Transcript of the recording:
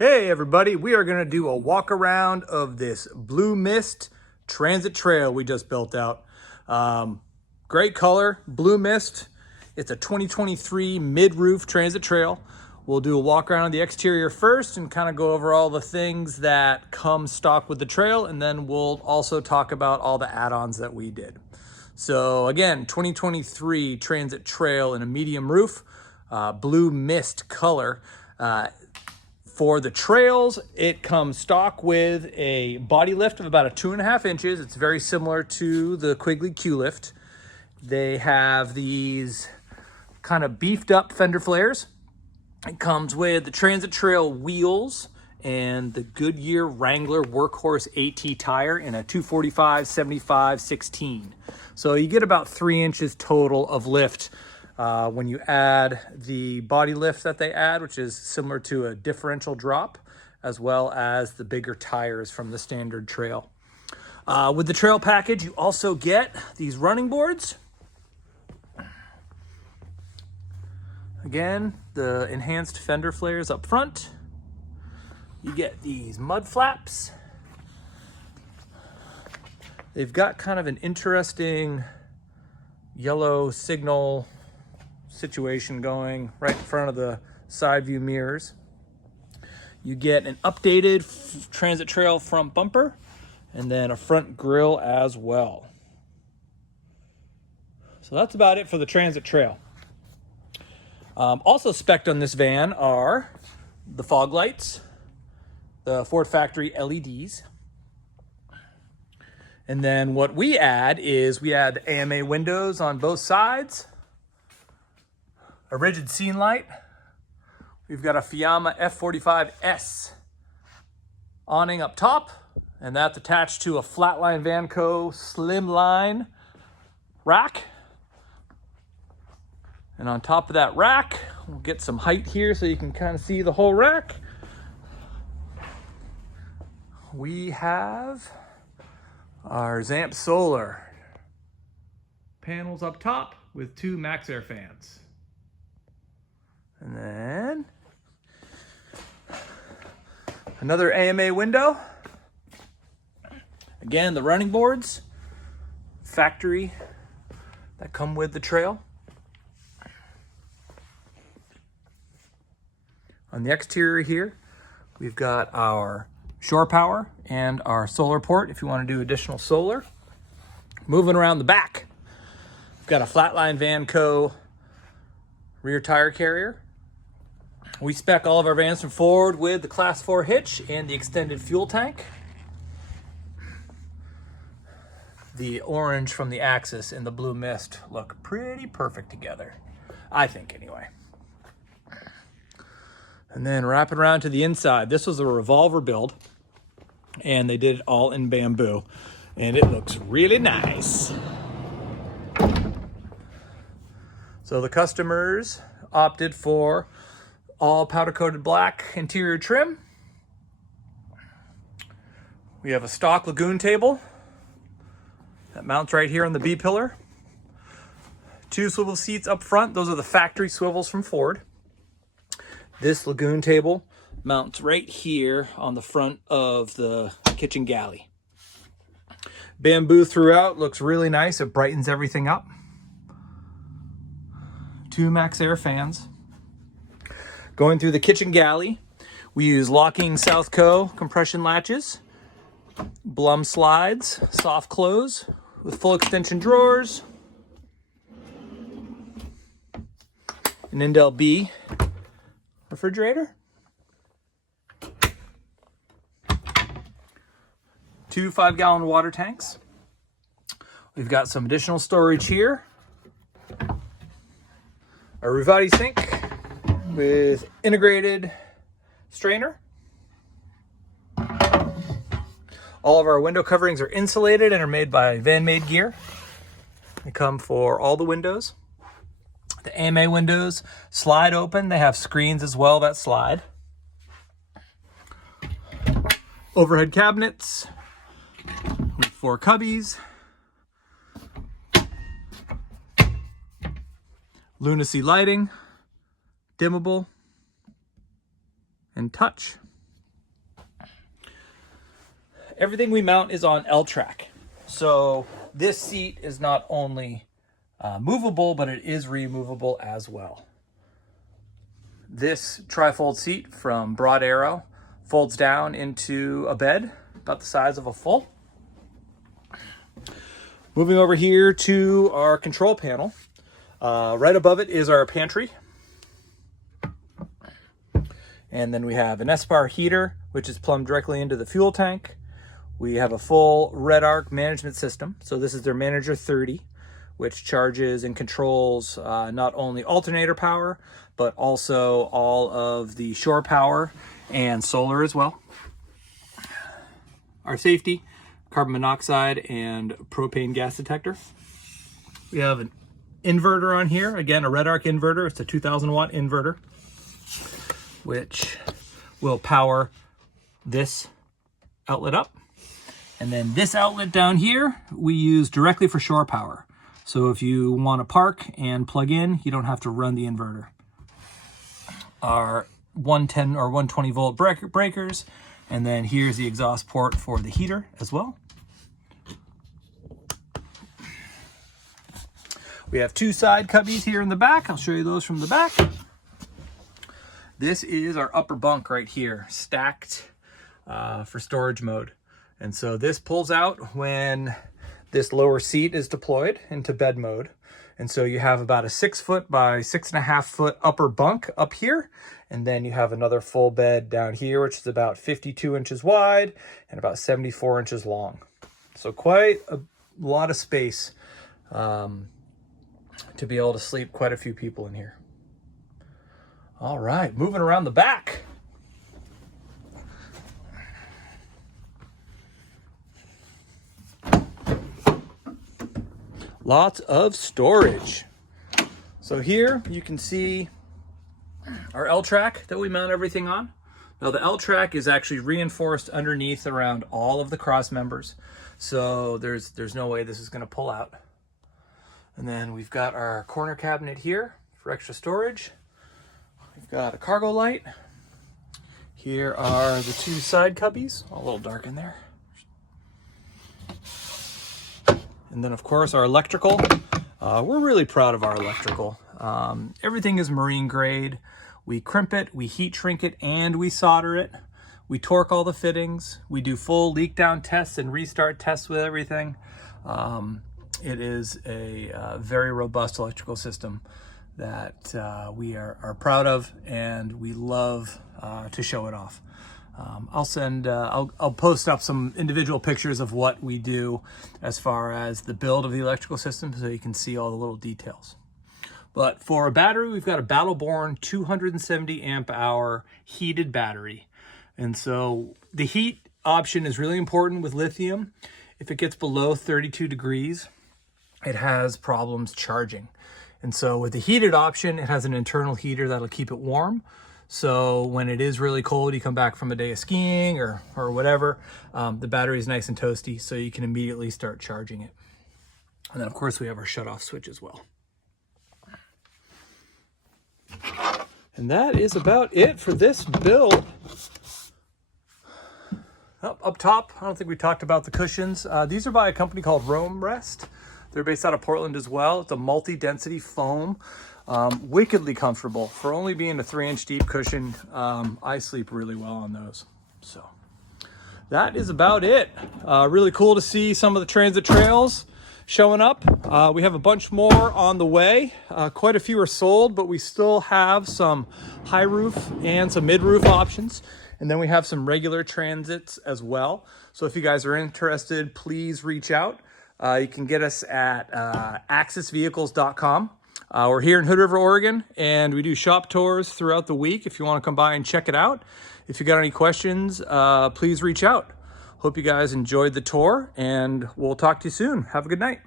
Hey everybody, we are going to do a walk around of this Blue Mist Transit Trail we just built out. Great color, Blue Mist. It's a 2023 mid-roof transit trail. We'll do a walk around the exterior first and kind of go over all the things that come stock with the trail, and then we'll also talk about all the add-ons that we did. So again, 2023 transit trail in a medium roof, Blue Mist color. For the trails, it comes stock with a body lift of about 2.5 inches. It's very similar to the Quigley Q-Lift. They have these kind of beefed up fender flares. It comes with the Transit Trail wheels and the Goodyear Wrangler Workhorse AT tire in a 245/75/16. So you get about 3 inches total of lift when you add the body lift that they add, which is similar to a differential drop, as well as the bigger tires from the standard trail. With the trail package, you also get these running boards. Again, the enhanced fender flares up front. You get these mud flaps. They've got kind of an interesting yellow signal situation going right in front of the side view mirrors. You get an updated Transit Trail front bumper and then a front grille as well. So that's about it for the Transit Trail. Also spec'd on this van are the fog lights, the Ford factory LEDs. And then what we add is we add the AMA windows on both sides, a rigid scene light. We've got a Fiamma F45S awning up top, and that's attached to a Flatline Van Co slimline rack. And on top of that rack, we'll get some height here so you can kind of see the whole rack. We have our Zamp Solar panels up top with 2 Maxxfans fans. And then another AMA window. Again, the running boards, factory that come with the trail. On the exterior here, we've got our shore power and our solar port if you want to do additional solar. Moving around the back, we've got a Flatline Van Co rear tire carrier. We spec all of our vans from Ford with the Class 4 hitch and the extended fuel tank. The orange from the Axis and the Blue Mist look pretty perfect together, I think anyway. And then wrapping around to the inside, this was a Revolver build, and they did it all in bamboo, and it looks really nice. So the customers opted for all powder coated black interior trim. We have a stock lagoon table that mounts right here on the B pillar. 2 swivel seats up front. Those are the factory swivels from Ford. This lagoon table mounts right here on the front of the kitchen galley. Bamboo throughout, looks really nice. It brightens everything up. 2 Maxxair fans. Going through the kitchen galley, we use locking Southco compression latches, Blum slides, soft close with full extension drawers, an Indel B refrigerator, 2 5-gallon water tanks. We've got some additional storage here, a Ruvati sink with integrated strainer. All of our window coverings are insulated and are made by Van Made Gear. They come for all the windows. The AMA windows slide open. They have screens as well that slide. Overhead cabinets with 4 cubbies. Lunacy lighting, dimmable, and touch. everything we mount is on L-track. So this seat is not only movable, but it is removable as well. This trifold seat from Broad Arrow folds down into a bed about the size of a full. Moving over here to our control panel. Right above it is our pantry. And then we have an S-bar heater, which is plumbed directly into the fuel tank. We have a full RedArc management system. So this is their Manager 30, which charges and controls not only alternator power, but also all of the shore power and solar as well. Our safety, carbon monoxide and propane gas detector. We have an inverter on here. Again, a RedArc inverter. It's a 2000 watt inverter, which will power this outlet up. And then this outlet down here, we use directly for shore power. So if you want to park and plug in, you don't have to run the inverter. Our 110 or 120 volt breakers. And then here's the exhaust port for the heater as well. We have two side cubbies here in the back. I'll show you those from the back. This is our upper bunk right here, stacked for storage mode. And so this pulls out when this lower seat is deployed into bed mode. And so you have about a 6 foot by 6.5 foot upper bunk up here. And then you have another full bed down here, which is about 52 inches wide and about 74 inches long. So quite a lot of space to be able to sleep quite a few people in here. All right, moving around the back. Lots of storage. So here you can see our L-track that we mount everything on. Now the L-track is actually reinforced underneath around all of the cross members. So there's no way this is going to pull out. And then we've got our corner cabinet here for extra storage. We've got a cargo light. Here are the two side cubbies, a little dark in there. And then of course our electrical. We're really proud of our electrical. Everything is marine grade. We crimp it, we heat shrink it, and we solder it. We torque all the fittings. We do full leak down tests and restart tests with everything. It is a very robust electrical system that we are proud of, and we love to show it off. I'll post up some individual pictures of what we do as far as the build of the electrical system so you can see all the little details. But for a battery, we've got a Battleborn 270 amp hour heated battery. And so the heat option is really important with lithium. If it gets below 32 degrees, it has problems charging. And so with the heated option, it has an internal heater that'll keep it warm. So when it is really cold, you come back from a day of skiing or whatever, the battery is nice and toasty, so you can immediately start charging it. And then of course we have our shut-off switch as well. And that is about it for this build. Up top, I don't think we talked about the cushions. These are by a company called Roam Rest. They're based out of Portland as well. It's a multi-density foam, wickedly comfortable. For only being a 3-inch deep cushion, I sleep really well on those. So that is about it. Really cool to see some of the transit trails showing up. We have a bunch more on the way. Quite a few are sold, but we still have some high roof and some mid roof options. And then we have some regular transits as well. So if you guys are interested, please reach out. You can get us at axisvehicles.com. We're here in Hood River, Oregon, and we do shop tours throughout the week if you want to come by and check it out. If you got any questions, please reach out. Hope you guys enjoyed the tour, and we'll talk to you soon. Have a good night.